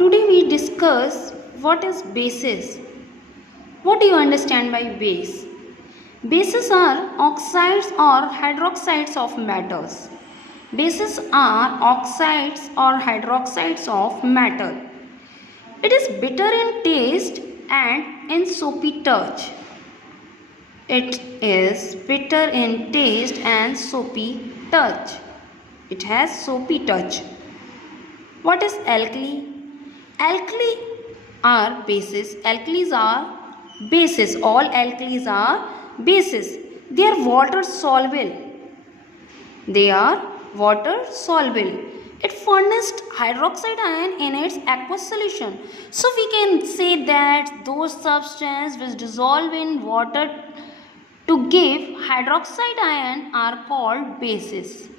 Today we discuss what is bases. What do you understand by base? Bases are oxides or hydroxides of metals. Bases are oxides or hydroxides of metal. It is bitter in taste and in soapy touch. It is bitter in taste and soapy touch. It has soapy touch. What is alkali? Alkali are bases. Alkalis are bases. All alkalis are bases. They are water soluble. They are water soluble. It furnished hydroxide ion in its aqueous solution. So we can say that those substances which dissolve in water to give hydroxide ion are called bases.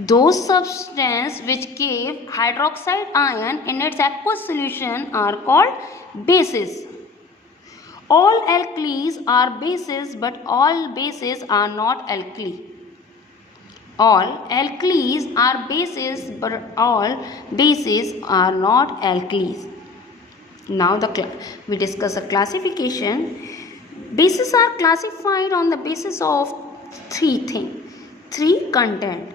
Those substances which give hydroxide ion in its aqueous solution are called bases. All alkalis are bases, but all bases are not alkali. All alkalis are bases, but all bases are not alkalis. Now we discuss a classification. Bases are classified on the basis of three content.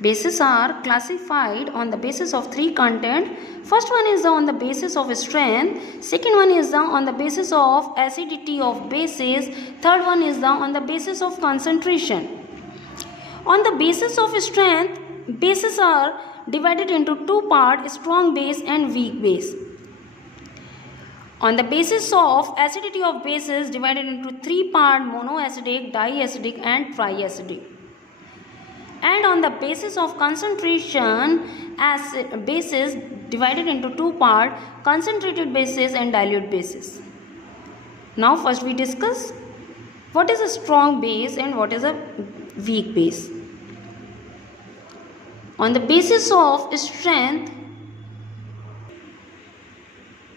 Bases are classified on the basis of three content. First one is on the basis of strength. Second one is on the basis of acidity of bases. Third one is on the basis of concentration. On the basis of strength, bases are divided into two parts, strong base and weak base. On the basis of acidity of bases, divided into three parts, monoacidic, diacidic and triacidic. And on the basis of concentration, bases divided into two parts, concentrated bases and dilute bases. Now first we discuss what is a strong base and what is a weak base. On the basis of strength,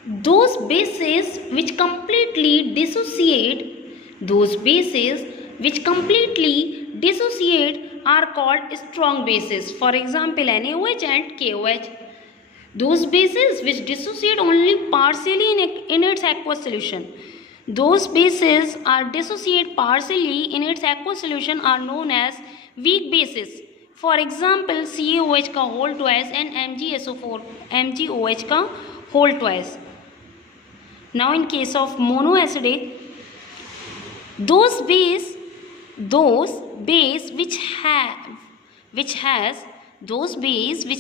those bases which completely dissociate are called strong bases. For example, NaOH and KOH. Those bases which dissociate only partially in its aqueous solution. Those bases are dissociate partially in its aqueous solution are known as weak bases. For example, CaOH का whole twice and MgOH का whole twice. Now in case of monoacidic, those base which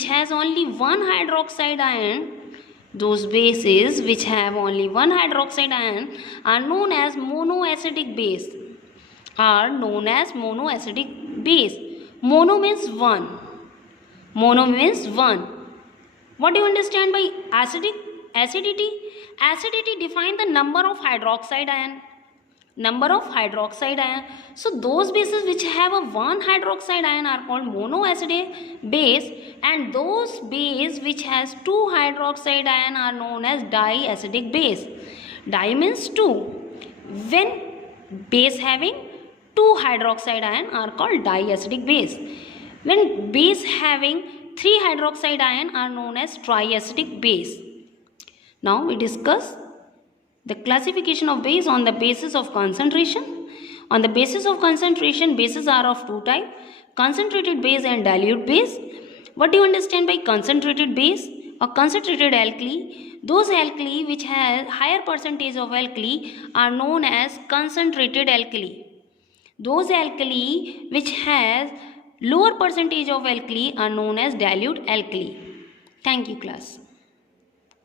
has only one hydroxide ion, those bases which have only one hydroxide ion are known as monoacidic base. Mono means one. What do you understand by acidity? Acidity defines the number of hydroxide ion. So those bases which have a one hydroxide ion are called monoacidic base, and those base which has two hydroxide ion are known as diacidic base. Di means two. When base having two hydroxide ion are called diacidic base. When base having three hydroxide ion are known as triacidic base. Now we discuss the classification of base on the basis of concentration. On the basis of concentration, bases are of two types, concentrated base and dilute base. What do you understand by concentrated base or concentrated alkali? Those alkali which has higher percentage of alkali are known as concentrated alkali. Those alkali which has lower percentage of alkali are known as dilute alkali. Thank you, class.